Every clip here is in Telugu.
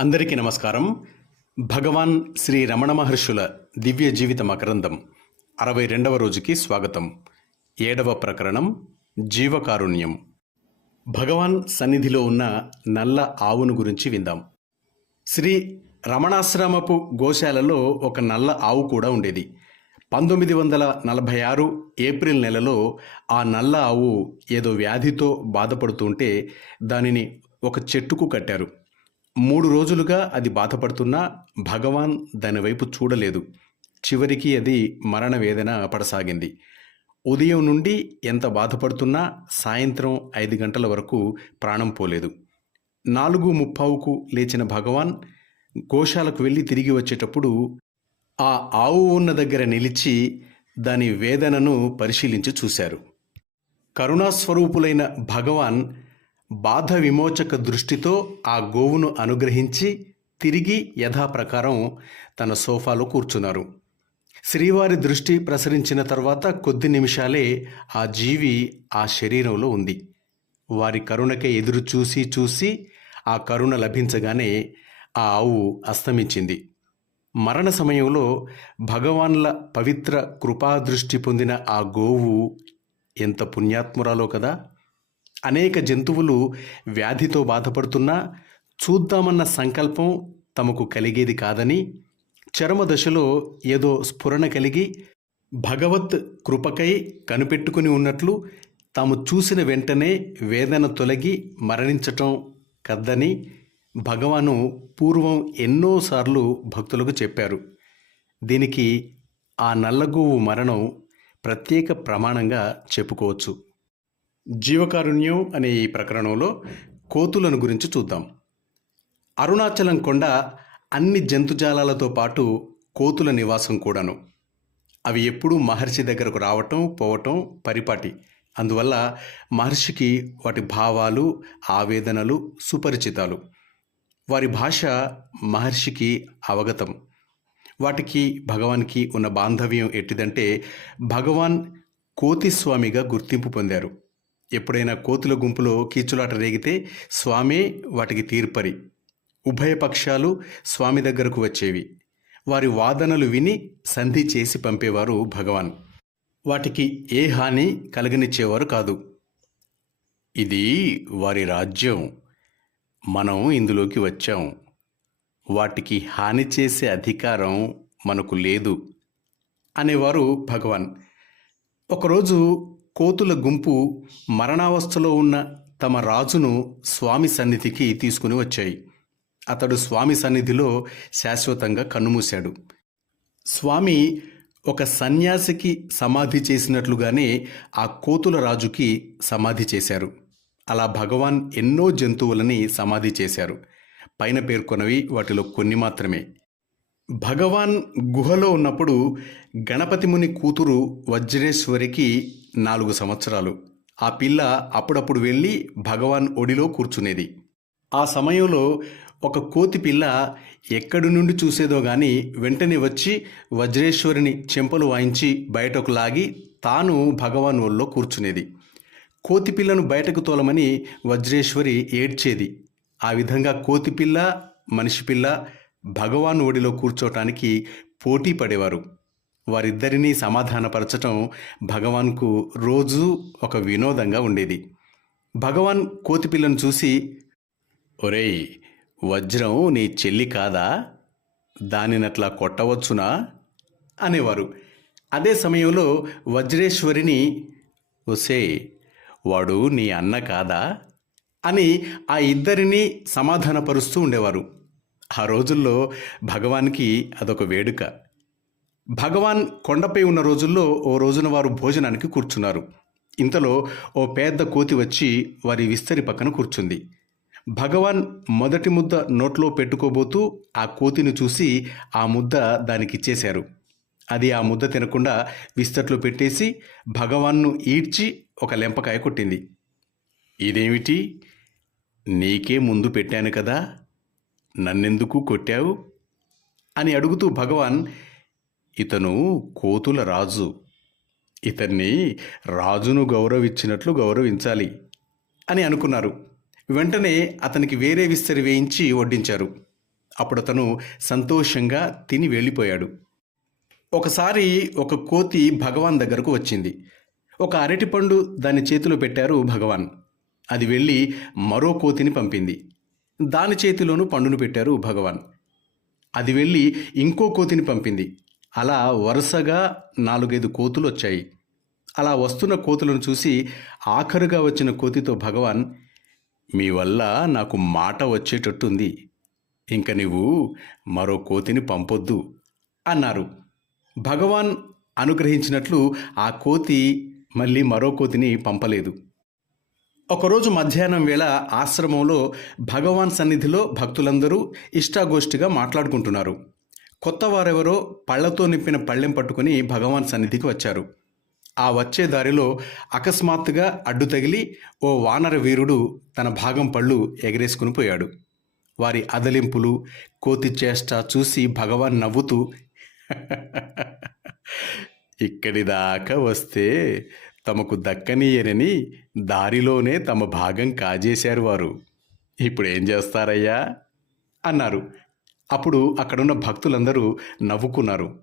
అందరికీ నమస్కారం. భగవాన్ శ్రీ రమణ మహర్షుల దివ్య జీవిత మకరందం అరవై రెండవ రోజుకి స్వాగతం. ఏడవ ప్రకరణం జీవకారుణ్యం. భగవాన్ సన్నిధిలో ఉన్న నల్ల ఆవును గురించి విందాం. శ్రీ రమణాశ్రమపు గోశాలలో ఒక నల్ల ఆవు కూడా ఉండేది. పంతొమ్మిది వందల నలభై ఆరు ఏప్రిల్ నెలలో ఆ నల్ల ఆవు ఏదో వ్యాధితో బాధపడుతుంటే దానిని ఒక చెట్టుకు కట్టారు. మూడు రోజులుగా అది బాధపడుతున్నా భగవాన్ దాని వైపు చూడలేదు. చివరికి అది మరణ వేదన పడసాగింది. ఉదయం నుండి ఎంత బాధపడుతున్నా సాయంత్రం ఐదు గంటల వరకు ప్రాణం పోలేదు. నాలుగు ముప్పావుకు లేచిన భగవాన్ గోశాలకు వెళ్ళి తిరిగి వచ్చేటప్పుడు ఆ ఆవు ఉన్న దగ్గర నిలిచి దాని వేదనను పరిశీలించి చూశారు. కరుణాస్వరూపులైన భగవాన్ బాధ విమోచక దృష్టితో ఆ గోవును అనుగ్రహించి తిరిగి యథాప్రకారం తన సోఫాలో కూర్చున్నారు. శ్రీవారి దృష్టి ప్రసరించిన తర్వాత కొద్ది నిమిషాలే ఆ జీవి ఆ శరీరంలో ఉంది. వారి కరుణకే ఎదురు చూసి చూసి ఆ కరుణ లభించగానే ఆ ఆవు అస్తమించింది. మరణ సమయంలో భగవాన్ల పవిత్ర కృపాదృష్టి పొందిన ఆ గోవు ఎంత పుణ్యాత్మురాలో కదా! అనేక జంతువులు వ్యాధితో బాధపడుతున్నా చూద్దామన్న సంకల్పం తమకు కలిగేది కాదని చర్మ దశలో ఏదో స్ఫురణ కలిగి భగవత్ కృపకై కనిపెట్టుకుని ఉన్నట్లు తాము చూసిన వెంటనే వేదన తొలగి మరణించటం కద్దని భగవాను పూర్వం ఎన్నోసార్లు భక్తులకు చెప్పారు. దీనికి ఆ నల్లగోవు మరణం ప్రత్యేక ప్రమాణంగా చెప్పుకోవచ్చు. జీవకారుణ్యం అనే ఈ ప్రకరణంలో కోతులను గురించి చూద్దాం. అరుణాచలం కొండ అన్ని జంతుజాలాలతో పాటు కోతుల నివాసం కూడాను. అవి ఎప్పుడూ మహర్షి దగ్గరకు రావటం పోవటం పరిపాటి. అందువల్ల మహర్షికి వాటి భావాలు ఆవేదనలు సుపరిచితాలు. వారి భాష మహర్షికి అవగతం. వాటికి భగవాన్కి ఉన్న బాంధవ్యం ఎట్టిదంటే భగవాన్ కోతిస్వామిగా గుర్తింపు పొందారు. ఎప్పుడైనా కోతుల గుంపులో కీచులాట రేగితే స్వామే వాటికి తీర్పరి. ఉభయ పక్షాలు స్వామి దగ్గరకు వచ్చేవి. వారి వాదనలు విని సంధి చేసి పంపేవారు భగవాన్. వాటికి ఏ హాని కలగనిచ్చేవారు కాదు. ఇది వారి రాజ్యం. మనం ఇందులోకి వచ్చాం. వాటికి హాని చేసే అధికారం మనకు లేదు అనేవారు భగవాన్. ఒకరోజు కోతుల గుంపు మరణావస్థలో ఉన్న తమ రాజును స్వామి సన్నిధికి తీసుకుని వచ్చాయి. అతడు స్వామి సన్నిధిలో శాశ్వతంగా కన్నుమూశాడు. స్వామి ఒక సన్యాసికి సమాధి చేసినట్లుగానే ఆ కోతుల రాజుకి సమాధి చేశారు. అలా భగవాన్ ఎన్నో జంతువులని సమాధి చేశారు. పైన పేర్కొన్నవి వాటిలో కొన్ని మాత్రమే. భగవాన్ గుహలో ఉన్నప్పుడు గణపతి ముని కూతురు వజ్రేశ్వరికి నాలుగు సంవత్సరాలు. ఆ పిల్ల అప్పుడప్పుడు వెళ్ళి భగవాన్ ఒడిలో కూర్చునేది. ఆ సమయంలో ఒక కోతి పిల్ల ఎక్కడి నుండి చూసేదో గాని వెంటనే వచ్చి వజ్రేశ్వరిని చెంపలు వాయించి బయటకు లాగి తాను భగవాన్ ఒళ్ళో కూర్చునేది. కోతి పిల్లను బయటకు తోలమని వజ్రేశ్వరి ఏడ్చేది. ఆ విధంగా కోతి పిల్ల మనిషి పిల్ల భగవాన్ ఒడిలో కూర్చోటానికి పోటీ పడేవారు. వారిద్దరినీ సమాధానపరచటం భగవాన్కు రోజూ ఒక వినోదంగా ఉండేది. భగవాన్ కోతిపిల్లను చూసి ఒరేయ్ వజ్రం నీ చెల్లి కాదా? దానినట్లా కొట్టవచ్చునా? అనేవారు. అదే సమయంలో వజ్రేశ్వరిని ఒసే వాడు నీ అన్న కాదా? అని ఆ ఇద్దరిని సమాధానపరుస్తూ ఉండేవారు. ఆ రోజుల్లో భగవాన్కి అదొక వేడుక. భగవాన్ కొండపై ఉన్న రోజుల్లో ఓ రోజున వారు భోజనానికి కూర్చున్నారు. ఇంతలో ఓ పెద్ద కోతి వచ్చి వారి విస్తరి పక్కన కూర్చుంది. భగవాన్ మొదటి ముద్ద నోట్లో పెట్టుకోబోతూ ఆ కోతిని చూసి ఆ ముద్ద దానికిచ్చేశారు అది ఆ ముద్ద తినకుండా విస్తట్లో పెట్టేసి భగవాన్ను ఈడ్చి ఒక లెంపకాయ కొట్టింది. ఇదేమిటి? నీకే ముందు పెట్టాను కదా? నన్నెందుకు కొట్టావు? అని అడుగుతూ భగవాన్ ఇతను కోతుల రాజు. ఇతన్ని రాజును గౌరవించినట్లు గౌరవించాలి అని అనుకున్నారు. వెంటనే అతనికి వేరే విస్తరి వేయించి వడ్డించారు. అప్పుడు అతను సంతోషంగా తిని వెళ్ళిపోయాడు. ఒకసారి ఒక కోతి భగవాన్ దగ్గరకు వచ్చింది. ఒక అరటిపండు దాని చేతిలో పెట్టారు భగవాన్. అది వెళ్ళి మరో కోతిని పంపింది. దాని చేతిలోనూ పండును పెట్టారు భగవాన్. అది వెళ్ళి ఇంకో కోతిని పంపింది. అలా వరుసగా నాలుగైదు కోతులు వచ్చాయి అలా వస్తున్న కోతులను చూసి ఆఖరుగా వచ్చిన కోతితో భగవాన్ మీ వల్ల నాకు మాట వచ్చేటట్టుంది. ఇంక నువ్వు మరో కోతిని పంపొద్దు అన్నారు. భగవాన్ అనుగ్రహించినట్లు ఆ కోతి మళ్ళీ మరో కోతిని పంపలేదు. ఒకరోజు మధ్యాహ్నం వేళ ఆశ్రమంలో భగవాన్ సన్నిధిలో భక్తులందరూ ఇష్టాగోష్ఠిగా మాట్లాడుకుంటున్నారు. కొత్త వారెవరో పళ్ళతో నింపిన పళ్ళెం పట్టుకుని భగవాన్ సన్నిధికి వచ్చారు. ఆ వచ్చే దారిలో అకస్మాత్తుగా అడ్డు తగిలి ఓ వానర వీరుడు తన భాగం పళ్ళు ఎగరేసుకుని పోయాడు. వారి అదలింపులు కోతి చేష్ట చూసి భగవాన్ నవ్వుతూ ఇక్కడి దాకా వస్తే తమకు దక్కనీయనని దారిలోనే తమ భాగం కాజేశారు వారు. ఇప్పుడు ఏం చేస్తారయ్యా? అన్నారు. అప్పుడు అక్కడున్న భక్తులందరూ నవ్వుకున్నారు.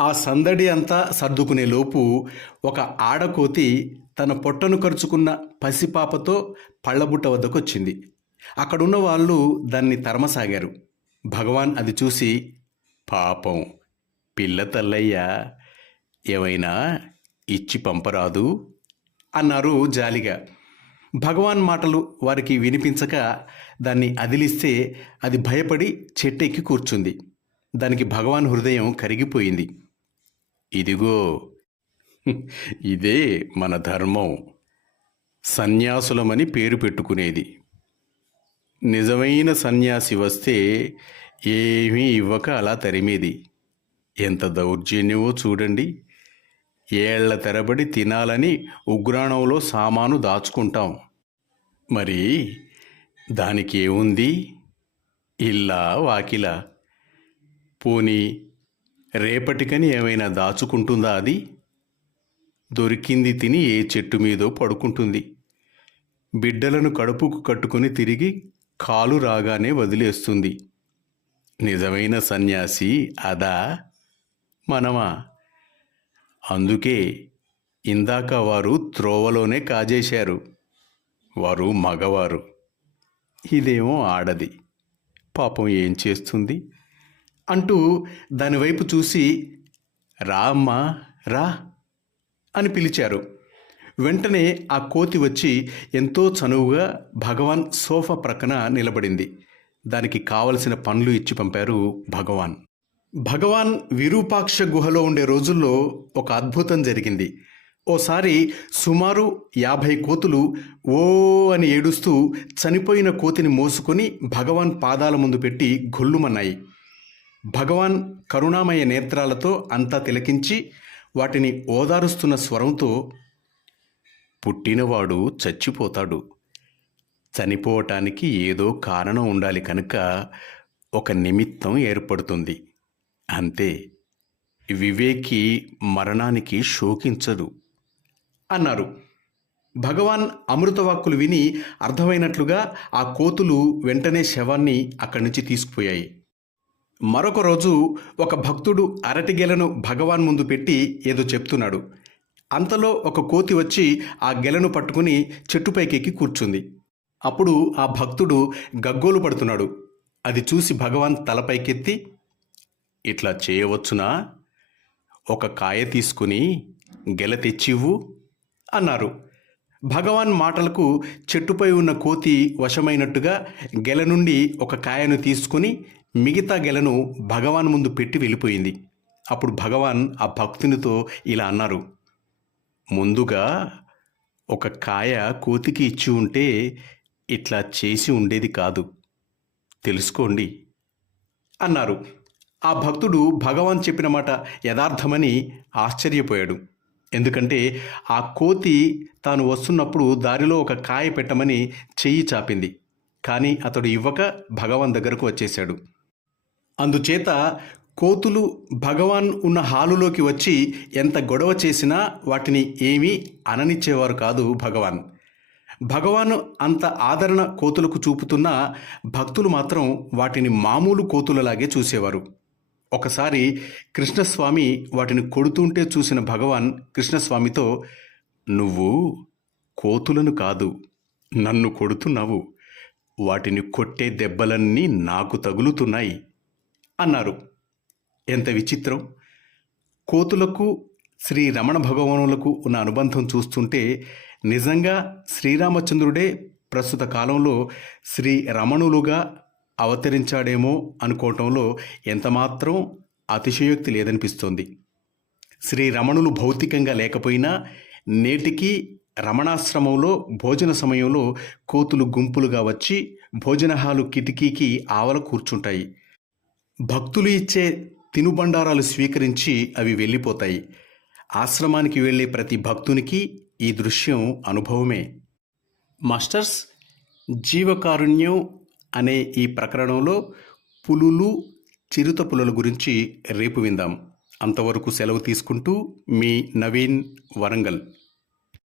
ఆ సందడి అంతా సర్దుకునే లోపు ఒక ఆడకోతి తన పొట్టను ఖర్చుకున్న పసిపాపతో పళ్ళబుట్ట వద్దకు వచ్చింది అక్కడున్న వాళ్ళు దాన్ని తరమసాగారు. భగవాన్ అది చూసి పాపం పిల్ల తల్లయ్యా ఏమైనా ఇచ్చి పంపరాదు అన్నారు జాలిగా. భగవాన్ మాటలు వారికి వినిపించక దాన్ని అదిలిస్తే అది భయపడి చెట్టెక్కి కూర్చుంది. దానికి భగవాన్ హృదయం కరిగిపోయింది. ఇదిగో ఇదే మన ధర్మం. సన్యాసులమని పేరు పెట్టుకునేది. నిజమైన సన్యాసి వస్తే ఏమీ ఇవ్వక అలా తరిమేది. ఎంత దౌర్జన్యమో చూడండి. ఏళ్ళ తెరబడి తినాలని ఉగ్రాణంలో సామాను దాచుకుంటాం. మరి దానికి ఏముంది? ఇల్లా వాకిలా. పోనీ రేపటికని ఏమైనా దాచుకుంటుందా అది? దొరికింది తిని ఏ చెట్టు మీదో పడుకుంటుంది. బిడ్డలను కడుపుకు కట్టుకొని తిరిగి కాలు రాగానే వదిలేస్తుంది. నిజమైన సన్యాసి అదా? మనమా? అందుకే ఇందాక వారు త్రోవలోనే కాజేశారు. వారు మగవారు. ఇదేమో ఆడది. పాపం ఏం చేస్తుంది? అంటూ దానివైపు చూసి రా అమ్మా రా అని పిలిచారు. వెంటనే ఆ కోతి వచ్చి ఎంతో చనువుగా భగవాన్ సోఫా ప్రక్కన నిలబడింది. దానికి కావలసిన పనులు ఇచ్చి పంపారు భగవాన్. భగవాన్ విరూపాక్ష గుహలో ఉండే రోజుల్లో ఒక అద్భుతం జరిగింది. ఓసారి సుమారు యాభై కోతులు ఓ అని ఏడుస్తూ చనిపోయిన కోతిని మోసుకొని భగవాన్ పాదాల ముందు పెట్టి గొల్లుమన్నాయి. భగవాన్ కరుణామయ నేత్రాలతో అంతా తిలకించి వాటిని ఓదారుస్తున్న స్వరంతో పుట్టినవాడు చచ్చిపోతాడు. చనిపోవటానికి ఏదో కారణం ఉండాలి కనుక ఒక నిమిత్తం ఏర్పడుతుంది. అంతే. వివేకి మరణానికి శోకించదు అన్నారు. భగవాన్ అమృతవాక్కులు విని అర్థమైనట్లుగా ఆ కోతులు వెంటనే శవాన్ని అక్కడి నుంచి తీసుకుపోయాయి. మరొక రోజు ఒక భక్తుడు అరటి గెలను భగవాన్ ముందు పెట్టి ఏదో చెప్తున్నాడు. అంతలో ఒక కోతి వచ్చి ఆ గెలను పట్టుకుని చెట్టుపైకెక్కి కూర్చుంది. అప్పుడు ఆ భక్తుడు గగ్గోలు పడుతున్నాడు. అది చూసి భగవాన్ తలపైకెత్తి ఇట్లా చేయవచ్చునా? ఒక కాయ తీసుకుని గెల తెచ్చివ్వు అన్నారు. భగవాన్ మాటలకు చెట్టుపై ఉన్న కోతి వశమైనట్టుగా గెల నుండి ఒక కాయను తీసుకుని మిగతా గెలను భగవాన్ ముందు పెట్టి వెళ్ళిపోయింది. అప్పుడు భగవాన్ ఆ భక్తునితో ఇలా అన్నారు. ముందుగా ఒక కాయ కోతికి ఇచ్చి ఉంటే ఇట్లా చేసి ఉండేది కాదు. తెలుసుకోండి అన్నారు. ఆ భక్తుడు భగవాన్ చెప్పిన మాట యథార్థమని ఆశ్చర్యపోయాడు. ఎందుకంటే ఆ కోతి తాను వస్తున్నప్పుడు దారిలో ఒక కాయ పెట్టమని చెయ్యి చాపింది. కానీ అతడు ఇవ్వక భగవాన్ దగ్గరకు వచ్చేశాడు. అందుచేత కోతులు భగవాన్ ఉన్న హాలులోకి వచ్చి ఎంత గొడవ చేసినా వాటిని ఏమీ అననిచ్చేవారు కాదు భగవాన్. భగవాన్ అంత ఆదరణ కోతులకు చూపుతున్నా భక్తులు మాత్రం వాటిని మామూలు కోతులలాగే చూసేవారు. ఒకసారి కృష్ణస్వామి వాటిని కొడుతుంటే చూసిన భగవాన్ కృష్ణస్వామితో నువ్వు కోతులను కాదు నన్ను కొడుతున్నావు. వాటిని కొట్టే దెబ్బలన్నీ నాకు తగులుతున్నాయి అన్నారు. ఎంత విచిత్రం! కోతులకు శ్రీ రమణ భగవానులకు ఉన్న అనుబంధం చూస్తుంటే నిజంగా శ్రీరామచంద్రుడే ప్రస్తుత కాలంలో శ్రీ రమణులుగా అవతరించాడేమో అనుకోవటంలో ఎంతమాత్రం అతిశయోక్తి లేదనిపిస్తోంది. శ్రీ రమణులు భౌతికంగా లేకపోయినా నేటికి రమణాశ్రమంలో భోజన సమయంలో కోతులు గుంపులుగా వచ్చి భోజన హాలు కిటికీకి ఆవల కూర్చుంటాయి. భక్తులు ఇచ్చే తినుబండారాలు స్వీకరించి అవి వెళ్ళిపోతాయి. ఆశ్రమానికి వెళ్ళే ప్రతి భక్తునికి ఈ దృశ్యం అనుభవమే. మాస్టర్స్ జీవకారుణ్యం అనే ఈ ప్రకరణంలో పులులు చిరుత పులుల గురించి రేపు విందాం. అంతవరకు సెలవు తీసుకుంటూ మీ నవీన్ వరంగల్.